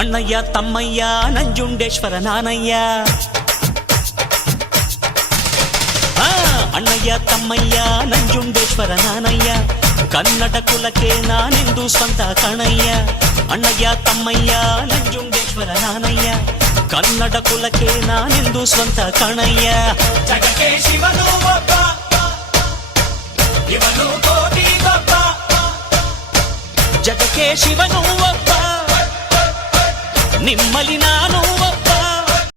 ಅಣ್ಣಯ್ಯ ತಮ್ಮಯ್ಯ ನಂಜುಂಡೇಶ್ವರ ನಾನಯ್ಯ. ಅಣ್ಣಯ್ಯ ತಮ್ಮಯ್ಯ ನಂಜುಂಡೇಶ್ವರ ನಾನಯ್ಯ, ಕನ್ನಡ ಕುಲಕ್ಕೆ ನಾನೆಂದು ಸ್ವಂತ ಕಣಯ್ಯ. ಅಣ್ಣಯ್ಯ ತಮ್ಮಯ್ಯ ನಂಜುಂಡೇಶ್ವರ ನಾನಯ್ಯ, ಕನ್ನಡ ಕುಲಕ್ಕೆ ನಾನೆಂದು ಸ್ವಂತ ಕಣಯ್ಯ. ಜಗಕ್ಕೆ ಶಿವನು ಒಬ್ಬ, ಇವನು ಕೋಟಿ ಗೊಬ್ಬ. ಜಗಕ್ಕೆ ಶಿವನು ಒಬ್ಬ, ನಿಮ್ಮಲ್ಲಿ ನಾನು